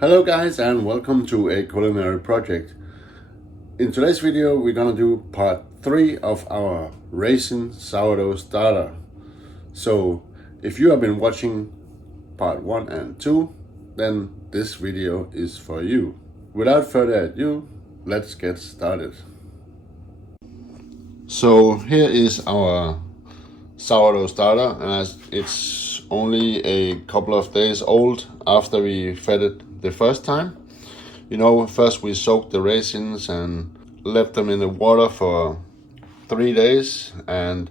Hello guys, and welcome to a culinary project. In today's video we're gonna do part 3 of our Raisin Sourdough Starter. So if you have been watching part 1 and 2, then this video is for you. Without further ado, let's get started. So here is our sourdough starter, and as it's only a couple of days old after we fed it the first time. First we soaked the raisins and left them in the water for 3 days, and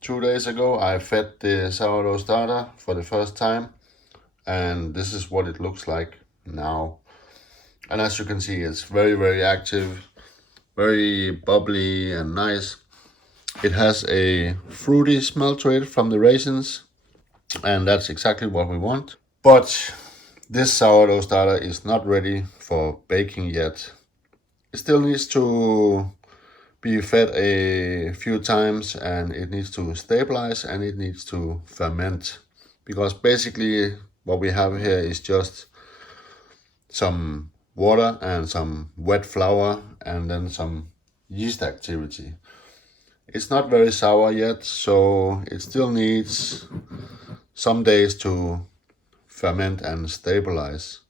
2 days ago I fed the sourdough starter for the first time, and this is what it looks like now. And as you can see, it's very active, very bubbly and nice. It has a fruity smell to it from the raisins, and that's exactly what we want. But this sourdough starter is not ready for baking yet. It still needs to be fed a few times, and it needs to stabilize, and it needs to ferment. Because basically what we have here is just some water and some wet flour and then some yeast activity. It's not very sour yet, so it still needs some days to ferment and stabilize.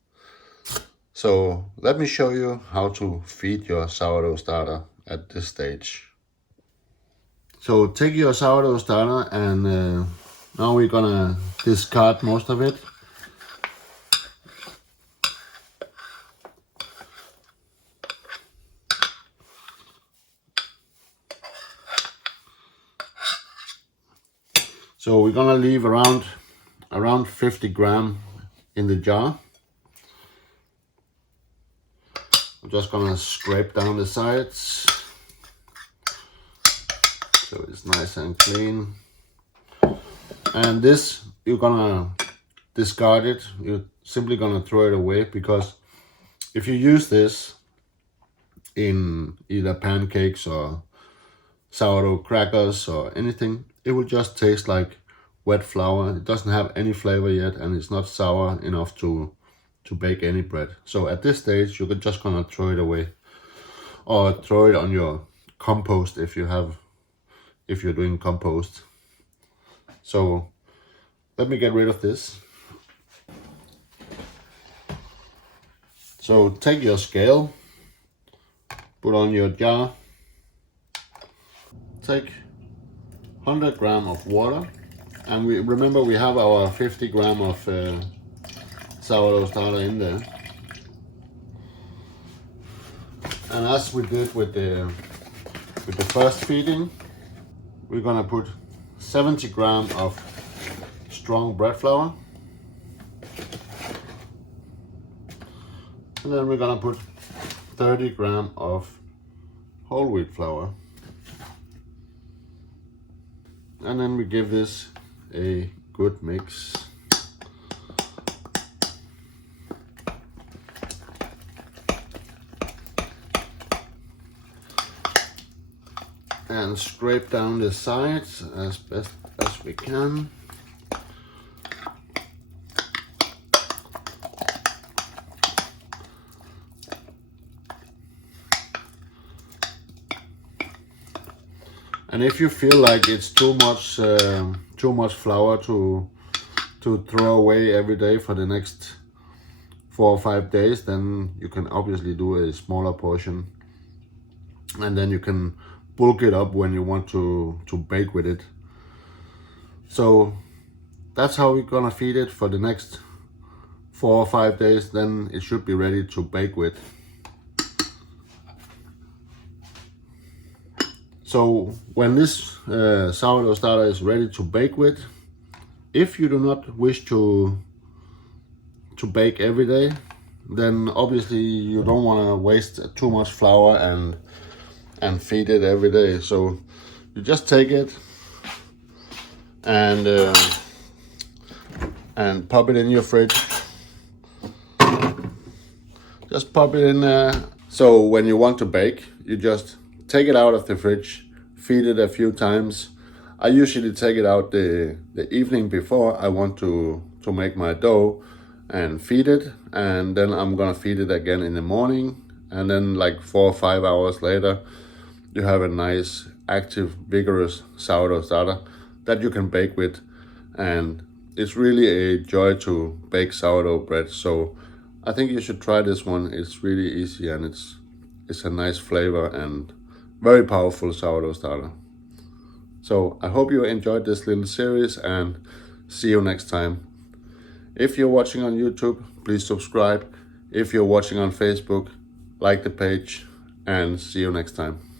So let me show you how to feed your sourdough starter at this stage. So take your sourdough starter, and now we're gonna discard most of it. So we're gonna leave around 50 grams in the jar. I'm just gonna scrape down the sides so it's nice and clean. And this, you're gonna discard it. You're simply gonna throw it away, because if you use this in either pancakes or sourdough crackers or anything, it will just taste like wet flour. It doesn't have any flavor yet, and it's not sour enough to bake any bread. So at this stage you're just gonna throw it away, or throw it on your compost if you're doing compost. So let me get rid of this. So take your scale, put on your jar, take 100 grams of water, and remember we have our 50 grams of sourdough starter in there. And as we did with the first feeding, we're gonna put 70 grams of strong bread flour, and then we're gonna put 30 grams of whole wheat flour, and then we give this a good mix. And scrape down the sides as best as we can. And if you feel like it's too much flour to throw away every day for the next 4 or 5 days, then you can obviously do a smaller portion, and then you can bulk it up when you want to bake with it. So that's how we're gonna feed it for the next 4 or 5 days. Then it should be ready to bake with. So when this sourdough starter is ready to bake with, if you do not wish to bake every day, then obviously you don't want to waste too much flour and feed it every day. So you just take it and pop it in your fridge. Just pop it in there. So when you want to bake, you just take it out of the fridge, feed it a few times. I usually take it out the evening before I want to make my dough, and feed it, and then I'm gonna feed it again in the morning, and then like 4 or 5 hours later you have a nice active vigorous sourdough starter that you can bake with. And it's really a joy to bake sourdough bread, so I think you should try this one. It's really easy, and it's a nice flavor and very powerful sourdough starter. So I hope you enjoyed this little series, and see you next time. If you're watching on YouTube, please subscribe. If you're watching on Facebook, like the page, and see you next time.